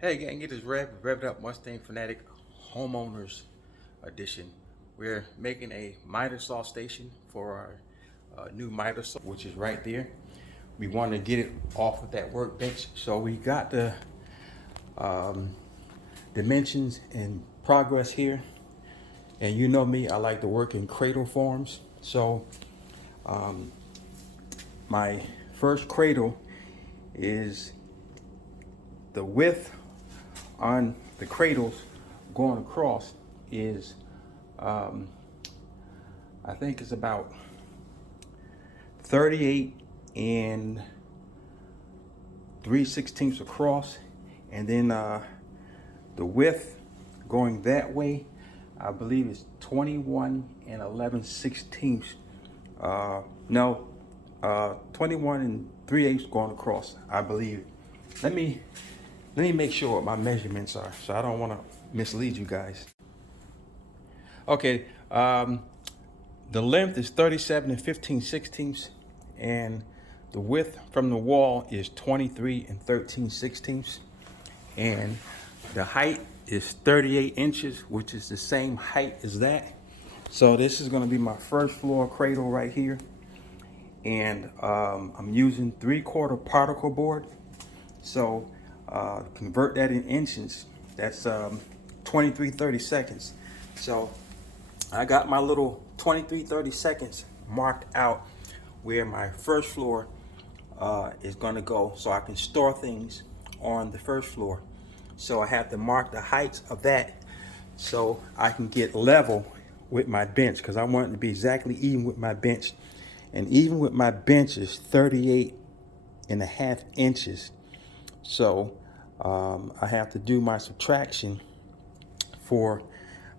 Hey gang, it is Revved Up Mustang Fanatic Homeowners Edition. We're making a Mitasaw station for our new Mitasaw, which is right there. We want to get it off of that workbench, so we got the dimensions and progress here. And you know me, I like to work in cradle forms. So my first cradle is the width on the cradles going across is I think it's about 38 and 3/16 across, and then the width going that way I believe is 21 and 11/16. 21 and 3/8 going across, I believe. Let me make sure what my measurements are, so I don't want to mislead you guys. Okay, the length is 37 and 15/16, and the width from the wall is 23 and 13/16, and the height is 38 inches, which is the same height as that. So this is going to be my first floor cradle right here, and I'm using 3/4 particle board. So convert that in inches, that's 23/32. So I got my little 23/32 marked out where my first floor is going to go, so I can store things on the first floor. So I have to mark the heights of that so I can get level with my bench, because I want it to be exactly even with my bench. And even with my bench is 38.5 inches. So I have to do my subtraction for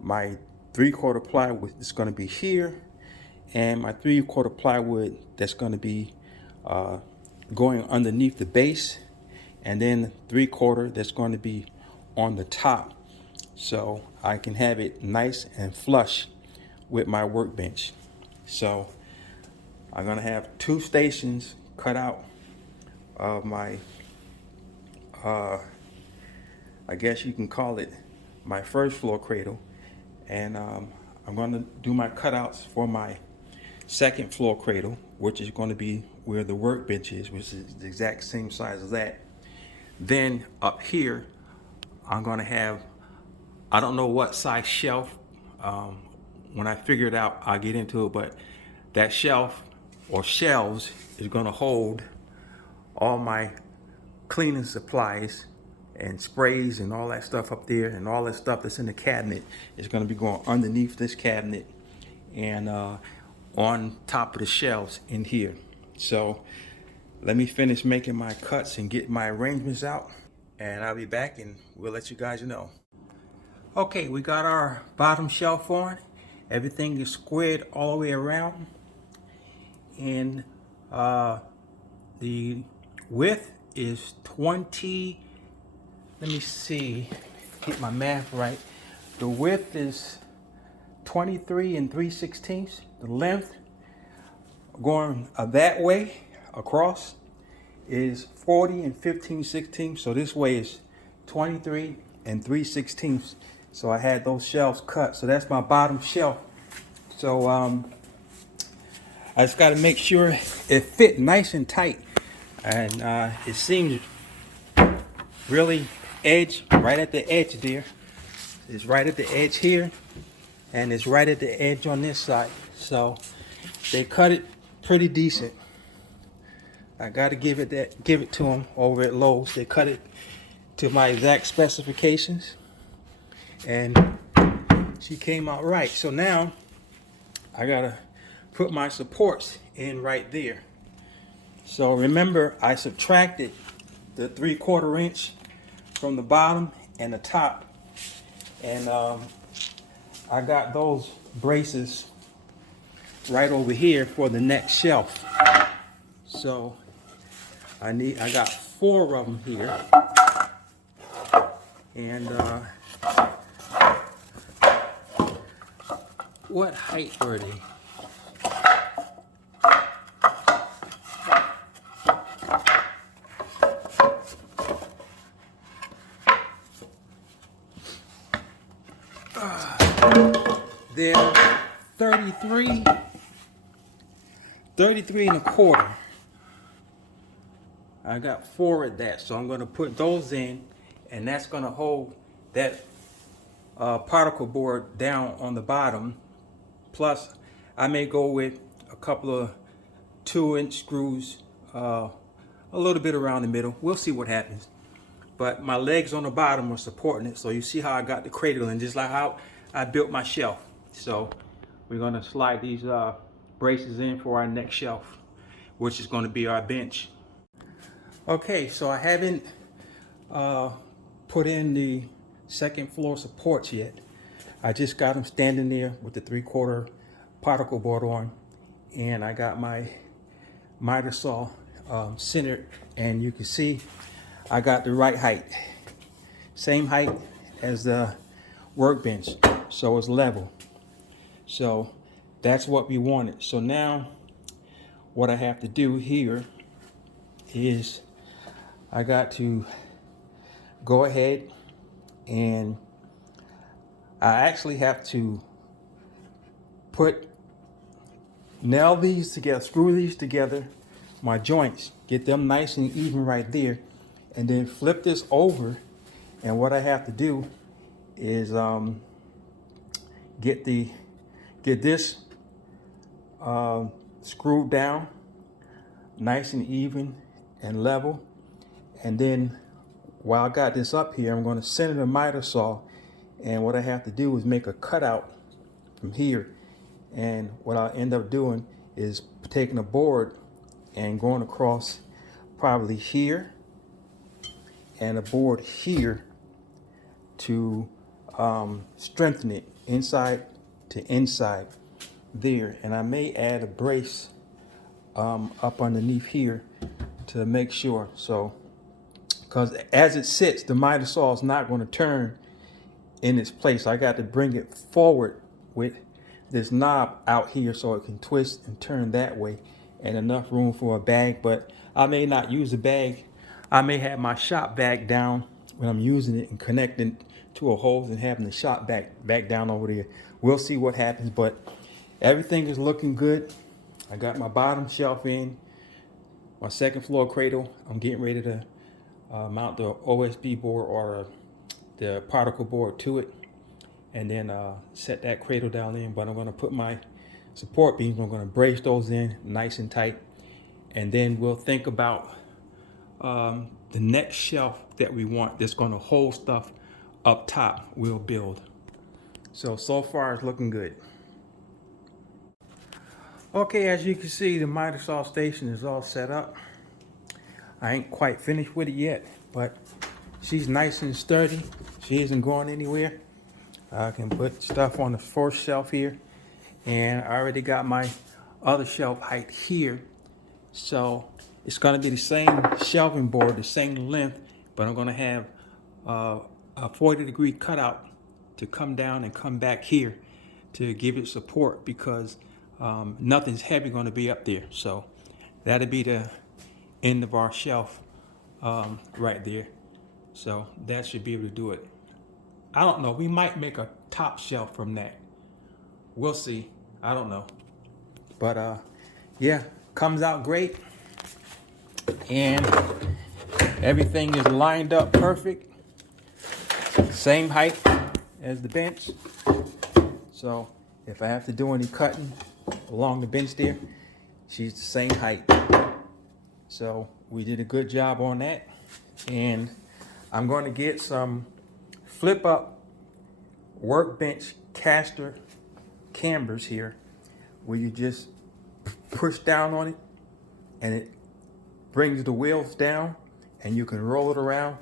my 3/4 plywood that's going to be here, and my 3/4 plywood that's going to be going underneath the base, and then 3/4 that's going to be on the top, so I can have it nice and flush with my workbench. So I'm going to have 2 stations cut out of my I guess you can call it my first floor cradle, and I'm going to do my cutouts for my second floor cradle, which is going to be where the workbench is, which is the exact same size as that. Then up here I'm going to have, I don't know what size shelf. When I figure it out, I'll get into it, but that shelf or shelves is going to hold all my cleaning supplies and sprays and all that stuff up there, and all that stuff that's in the cabinet is going to be going underneath this cabinet and on top of the shelves in here. So let me finish making my cuts and get my arrangements out, and I'll be back and we'll let you guys know. Okay, we got our bottom shelf on. Everything is squared all the way around, and the width is 20, let me see, get my math right. The width is 23 and 3/16. The length going that way across is 40 and 15/16. So this way is 23 and 3/16. So I had those shelves cut. So that's my bottom shelf. So I just got to make sure it fit nice and tight, and it seems really right at the edge there. It's right at the edge here, and it's right at the edge on this side. So they cut it pretty decent. I got to give it to them over at Lowe's. They cut it to my exact specifications, and she came out right. So now I gotta put my supports in right there. So remember, I subtracted the 3/4 inch from the bottom and the top, and I got those braces right over here for the next shelf. So I got 4 of them here, and what height were they? They're 33 and a quarter. I got 4 of that, so I'm going to put those in, and that's going to hold that particle board down on the bottom. Plus, I may go with a couple of 2-inch screws, a little bit around the middle. We'll see what happens. But my legs on the bottom are supporting it, so you see how I got the cradle in, just like how I built my shelf. So we're going to slide these braces in for our next shelf, which is going to be our bench. Okay, so I haven't put in the second floor supports yet. I just got them standing there with the 3/4 particle board on, and I got my Mitasaw centered, and you can see I got the right height, same height as the workbench, so it's level. So that's what we wanted. So now what I have to do here is I got to go ahead and I actually have to nail these together, screw these together, my joints, get them nice and even right there, and then flip this over. And what I have to do is get this screwed down nice and even and level. And then while I got this up here, I'm going to center the miter saw, and what I have to do is make a cutout from here. And what I'll end up doing is taking a board and going across probably here and a board here to strengthen it inside to inside there. And I may add a brace up underneath here to make sure. So, because as it sits, the miter saw is not going to turn in its place. I got to bring it forward with this knob out here so it can twist and turn that way, and enough room for a bag. But I may not use a bag. I may have my shop bag down when I'm using it and connecting to a hose and having the shop back down over there. We'll see what happens, but everything is looking good. I got my bottom shelf in, my second floor cradle. I'm getting ready to mount the OSB board or the particle board to it, and then set that cradle down in. But I'm going to put my support beams, I'm going to brace those in nice and tight, and then we'll think about the next shelf that we want that's going to hold stuff up top. We'll build. So far it's looking good. Okay, as you can see, the Mitasaw station is all set up. I ain't quite finished with it yet, but she's nice and sturdy. She isn't going anywhere. I can put stuff on the first shelf here, and I already got my other shelf height here. So it's going to be the same shelving board, the same length, but I'm going to have a 40-degree cutout to come down and come back here to give it support, because nothing's heavy going to be up there. So that'll be the end of our shelf right there. So that should be able to do it. I don't know, we might make a top shelf from that. We'll see. I don't know. But yeah, comes out great. And everything is lined up perfect. Same height as the bench. So if I have to do any cutting along the bench there, she's the same height. So we did a good job on that. And I'm going to get some flip up workbench caster cambers here, where you just push down on it and it brings the wheels down, and you can roll it around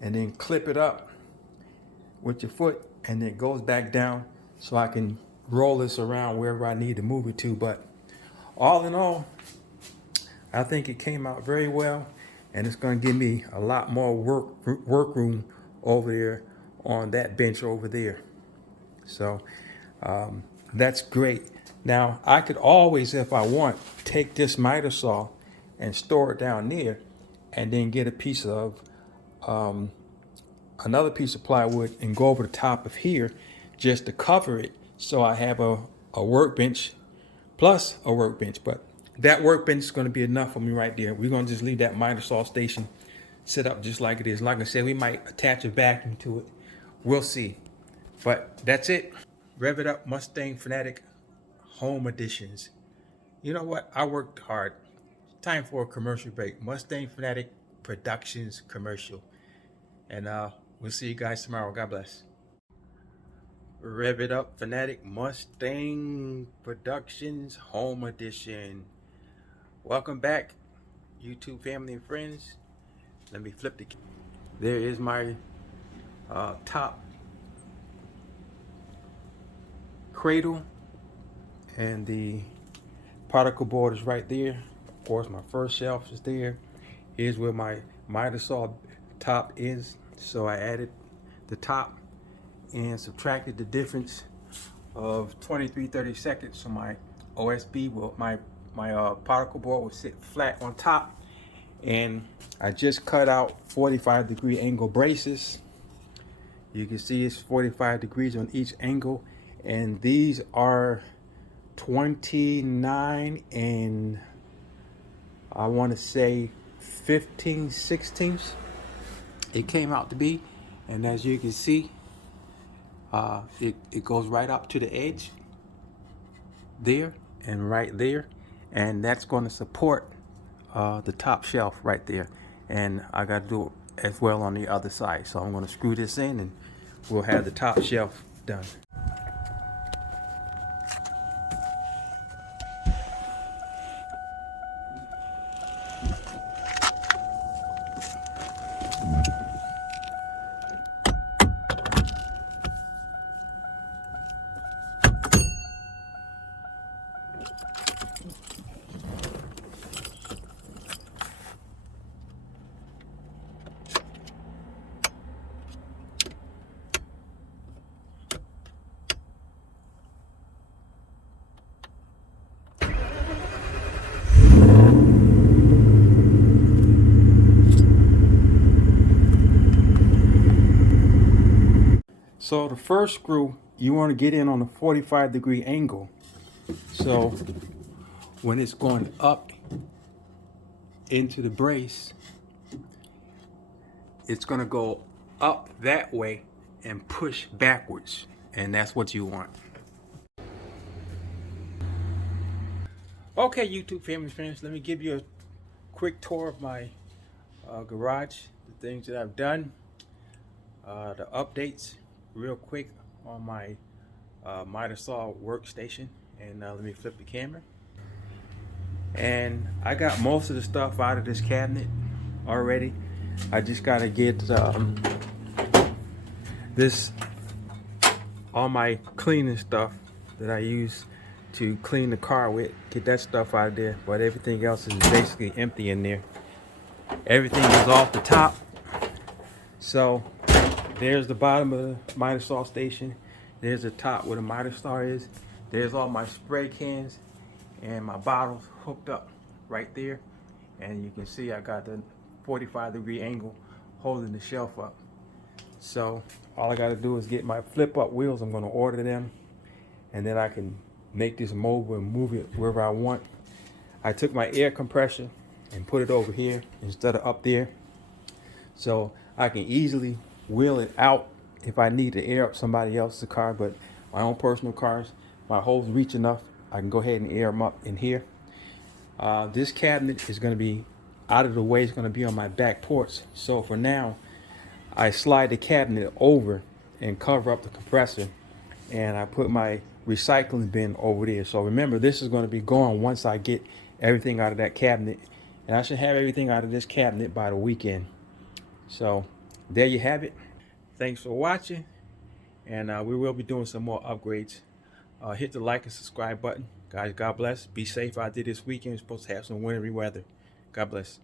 and then clip it up with your foot, and it goes back down, so I can roll this around wherever I need to move it to. But all in all, I think it came out very well, and it's going to give me a lot more work room over there on that bench over there. So that's great. Now I could always, if I want, take this miter saw and store it down there, and then get a piece of another piece of plywood and go over the top of here just to cover it, So I have a workbench plus a workbench, but that workbench is going to be enough for me right there. We're going to just leave that Mitasaw station set up just like it is. Like I said, we might attach a vacuum to it. We'll see. But that's it. Rev It Up Mustang Fanatic Home Editions. You know what? I worked hard. Time for a commercial break. Mustang Fanatic Productions commercial. And we'll see you guys tomorrow. God bless. Rev It Up Fanatic Mustang Productions Home Edition. Welcome back, YouTube family and friends. Let me flip the camera. There is my top cradle, and the particle board is right there. Of course, my first shelf is there. Here's where my Mitasaw top is. So I added the top and subtracted the difference of 23/32. So my OSB will my particle board will sit flat on top, and I just cut out 45-degree angle braces. You can see it's 45 degrees on each angle, and these are 29 and I want to say 15/16 it came out to be. And as you can see, it goes right up to the edge there and right there, and that's going to support the top shelf right there. And I got to do it as well on the other side, so I'm going to screw this in and we'll have the top shelf done. So the first screw, you want to get in on a 45-degree angle. So when it's going up into the brace, it's going to go up that way and push backwards, and that's what you want. Okay, YouTube family friends, let me give you a quick tour of my garage, the things that I've done, the updates real quick on my Mitasaw workstation. And let me flip the camera. And I got most of the stuff out of this cabinet already. I just gotta get this, all my cleaning stuff that I use to clean the car with, get that stuff out of there. But everything else is basically empty in there. Everything is off the top. So there's the bottom of the Mitasaw station. There's the top where the Mitasaw is. There's all my spray cans and my bottles hooked up right there. And you can see I got the 45-degree angle holding the shelf up. So all I got to do is get my flip up wheels. I'm going to order them, and then I can make this mobile and move it wherever I want. I took my air compressor and put it over here instead of up there, so I can easily wheel it out if I need to air up somebody else's car. But my own personal cars, my holes reach enough, I can go ahead and air them up in here. This cabinet is going to be out of the way. It's going to be on my back porch. So for now, I slide the cabinet over and cover up the compressor, and I put my recycling bin over there. So remember, this is going to be gone once I get everything out of that cabinet, and I should have everything out of this cabinet by the weekend. So there you have it. Thanks for watching, and we will be doing some more upgrades. Hit the like and subscribe button. Guys, God bless. Be safe out there this weekend. We're supposed to have some wintry weather. God bless.